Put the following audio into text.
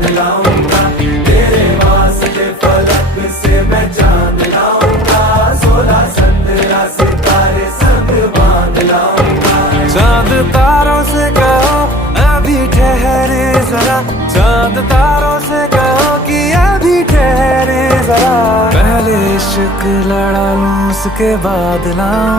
चांद लाऊंगा, तेरे वास्ते फलक से मैं चांद लाऊंगा, 16 17 सितारे संग बांध लाऊंगा। चांद तारों से कहो अभी ठहरे जरा, चांद तारों से कहो कि अभी ठहरे जरा, पहले इश्क लड़ा लूं उसके बाद लाऊं।